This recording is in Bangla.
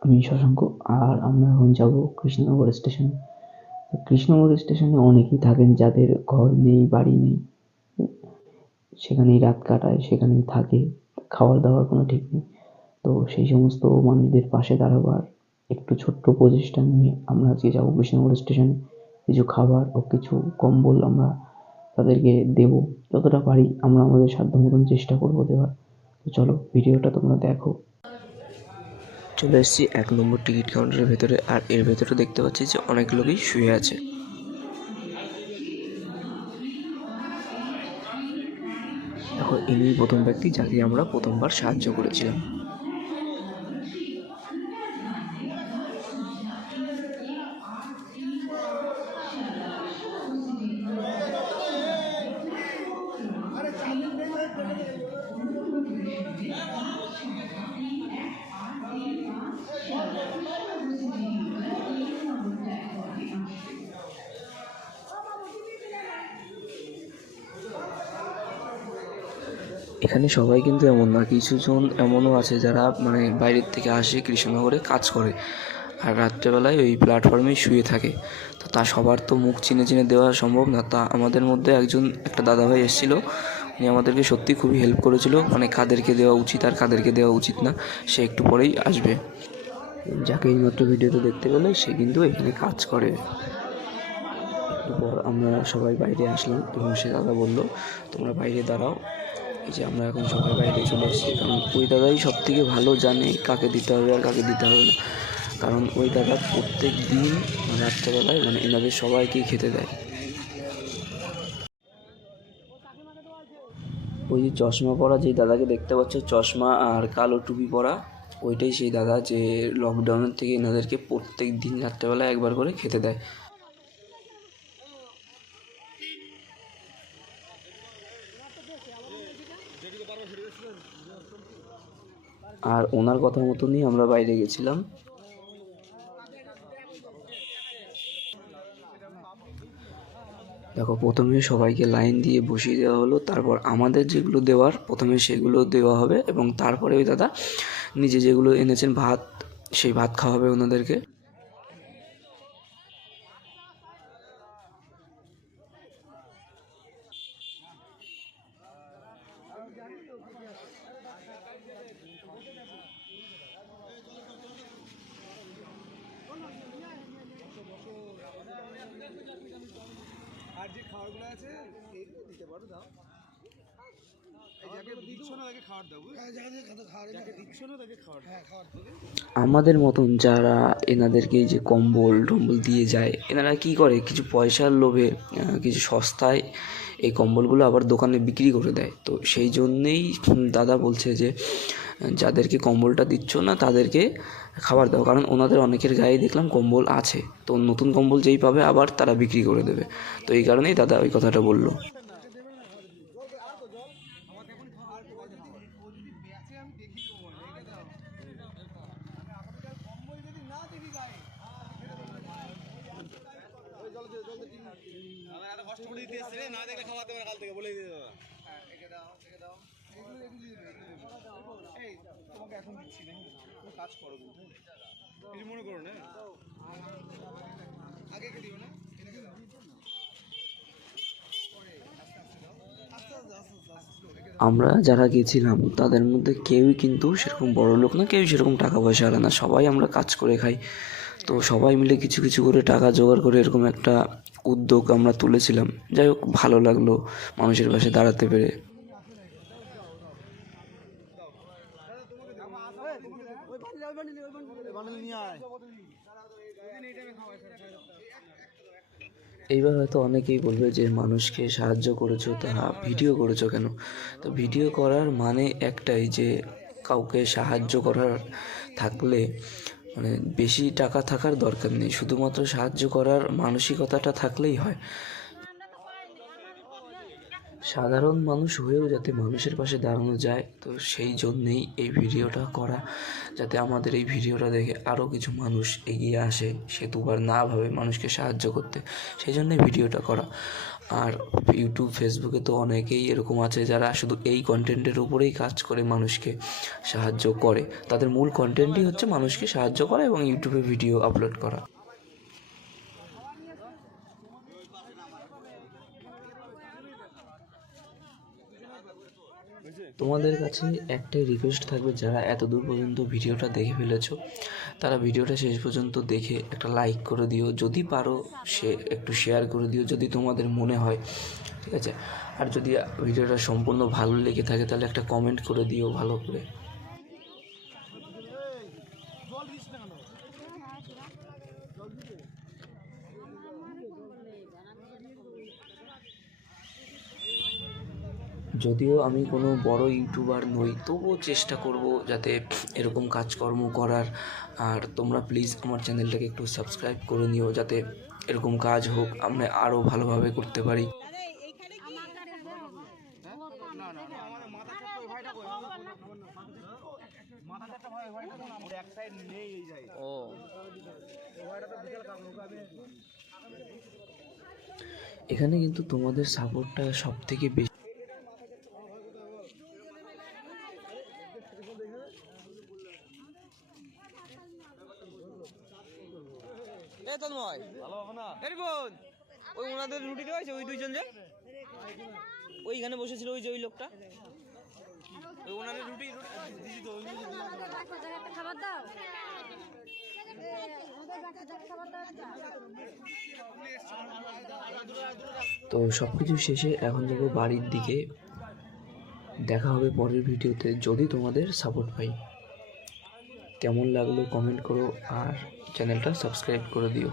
আমি শশাঙ্ক আর আমরা এখন যাব কৃষ্ণনগর স্টেশনে। তো কৃষ্ণনগর স্টেশনে অনেকেই থাকেন যাদের ঘর নেই, বাড়ি নেই। সেখানেই রাত কাটায়, সেখানেই থাকে। খাওয়ার দাওয়ার কোনো ঠিক নেই। তো সেই সমস্ত মানুষদের পাশে দাঁড়াবার একটু ছোট্ট প্রচেষ্টা নিয়ে আমরা আজকে যাব কৃষ্ণনগর স্টেশনে। কিছু খাবার ও কিছু কম্বল আমরা তাদেরকে দেবো। যতটা পারি আমরা আমাদের সাধ্য মতন চেষ্টা করব দেওয়ার। তো চলো, ভিডিওটা তোমরা দেখো। চলে এসেছি এক নম্বর টিকিট কাউন্টারের ভেতরে। আর এর ভেতরে দেখতে পাচ্ছি যে অনেক লোকই শুয়ে আছে। এখন ইনি প্রথম ব্যক্তি যাকে আমরা প্রথমবার সাহায্য করেছিলাম। এখানে সবাই কিন্তু এমন না, কিছুজন এমনও আছে যারা মানে বাইরের থেকে আসে কৃষ্ণনগরে কাজ করে আর রাত্রেবেলায় ওই প্ল্যাটফর্মেই শুয়ে থাকে। তো তা সবার তো মুখ চিনে চিনে দেওয়া সম্ভব না। তা আমাদের মধ্যে একজন, একটা দাদাভাই এসেছিল, উনি আমাদেরকে সত্যি খুবই হেল্প করেছিল। মানে কাদেরকে দেওয়া উচিত আর কাদেরকে দেওয়া উচিত না, সে একটু পরেই আসবে। যাকে এইমাত্র ভিডিওতে দেখতে পেলে, সে কিন্তু এখানে কাজ করে। একটু পর আমরা সবাই বাইরে আসলাম এবং সে দাদা বলল, তোমরা বাইরে দাঁড়াও। এই যে আমরা এখন সবাই বাইরে চলে এসেছি, কারণ ওই দাদাই সব থেকে ভালো জানে কাকে দিতে হবে আর কাকে দিতে হবে না। কারণ ওই দাদা প্রত্যেক দিন রাত্রেবেলায় মানে এনাদের সবাইকেই খেতে দেয়। ওই যে চশমা পরা যে দাদাকে দেখতে পাচ্ছ, চশমা আর কালো টুপি পরা, ওইটাই সেই দাদা যে লকডাউনের থেকে এনাদেরকে প্রত্যেক দিন রাত্রেবেলা একবার করে খেতে দেয়। আর ওনার কথা মতনই আমরা বাইরে গেছিলাম। দেখো, প্রথমে সবাইকে লাইন দিয়ে বসিয়ে দেওয়া হলো, তারপর আমাদের যেগুলো দেওয়ার, প্রথমে সেগুলো দেওয়া হবে এবং তারপরে ওই দাদা নিজে যেগুলো এনেছেন ভাত, সেই ভাত খাওয়াবে ওনাদেরকে। আর যে খাবারগুলো আছে এইগুলো দিতে পারো দাও। হ্যাঁ খাবার দেবে আমাদের মতন যারা এনাদেরকে যে কম্বল টম্বল দিয়ে যায় এনারা কি করে? কিছু পয়সার লোভে কিছু সস্তায় এই কম্বলগুলো আবার দোকানে বিক্রি করে দেয়। তো সেই জন্যেই দাদা বলছে যে যাদেরকে কম্বলটা দিচ্ছ না তাদেরকে খাবার দাও। কারণ ওনাদের অনেকের গায়ে দেখলাম কম্বল আছে। তো নতুন কম্বল যেই পাবে আবার তারা বিক্রি করে দেবে। তো এই কারণেই দাদা ওই কথাটা বলল। কষ্ট করে দিতে না দেখলে খাওয়াতে পারে কাল থেকে বলে দিতে দাও দাও। এগুলো এগুলো এই, তোমাকে এখন দিচ্ছি কাজ করো কিন্তু? কিছু মনে করো না? আগে কে দিও না? আমরা যারা গেছিলাম তাদের মধ্যে কেউই কিন্তু সেরকম বড় লোক না, কেউই সেরকম টাকা পয়সা আনে না। সবাই আমরা কাজ করে খাই। তো সবাই মিলে কিছু কিছু করে টাকা জোগাড় করে এরকম একটা উদ্যোগ আমরা তুলেছিলাম। যাই হোক, ভালো লাগল মানুষের পাশে দাঁড়াতে পেরে। এইবার হয়তো অনেকেই বলবে যে মানুষকে সাহায্য করেছ, তা ভিডিও করেছ কেন? তো ভিডিও করার মানে একটাই যে কাউকে সাহায্য করার থাকলে মানে বেশি টাকা থাকার দরকার নেই। শুধুমাত্র সাহায্য করার মানসিকতাটা থাকলেই হয়। সাধারণ মানুষ হয়েও যাতে মানুষের পাশে দাঁড়ানো যায়, তো সেই জন্যেই এই ভিডিওটা করা। যাতে আমাদের এই ভিডিওটা দেখে আরও কিছু মানুষ এগিয়ে আসে, সে দুবার না ভাবে মানুষকে সাহায্য করতে। সেই জন্যই ভিডিওটা করা। আর ইউটিউব ফেসবুকে তো অনেকেই এরকম আছে যারা শুধু এই কন্টেন্টের উপরেই কাজ করে মানুষকে সাহায্য করে। তাদের মূল কন্টেন্টই হচ্ছে মানুষকে সাহায্য করা এবং ইউটিউবে ভিডিও আপলোড করা। তোমাদের কাছে একটাই রিকোয়েস্ট থাকবে যারা এত দূর পর্যন্ত ভিডিওটা দেখে ফেলেছো, তারা ভিডিওটা শেষ পর্যন্ত দেখে একটা লাইক করে দিও। যদি পারো, সে একটু শেয়ার করে দিও, যদি তোমাদের মনে হয়, ঠিক আছে? আর যদি ভিডিওটা সম্পূর্ণ ভালো লেগে থাকে, তাহলে একটা কমেন্ট করে দিও ভালো করে। যদিও আমি কোনো বড় ইউটিউবার নই তবুও চেষ্টা করব যাতে এরকম কাজকর্ম করার। আর তোমরা প্লিজ আমার চ্যানেলটাকে একটু সাবস্ক্রাইব করে নিও যাতে এরকম কাজ হোক আমরা আরও ভালোভাবে করতে পারি। ও। এখানে কিন্তু তোমাদের সাপোর্টটা সব থেকে বেশি। এ তন্ময়। ভালো হবে না? ওই ওনাদের রুটি দেওয়া ওই দুইজন যে? ওইখানে বসেছিল ওই যে ওই লোকটা। ওই ওনাদের রুটি দিদি তো খাবার দাও। তো সব কিছু শেষে এখন যাব বাড়ির দিকে। দেখা হবে পরের ভিডিওতে যদি তোমাদের সাপোর্ট পাই। কেমন লাগল কমেন্ট করো আর চ্যানেলটা সাবস্ক্রাইব করে দিও।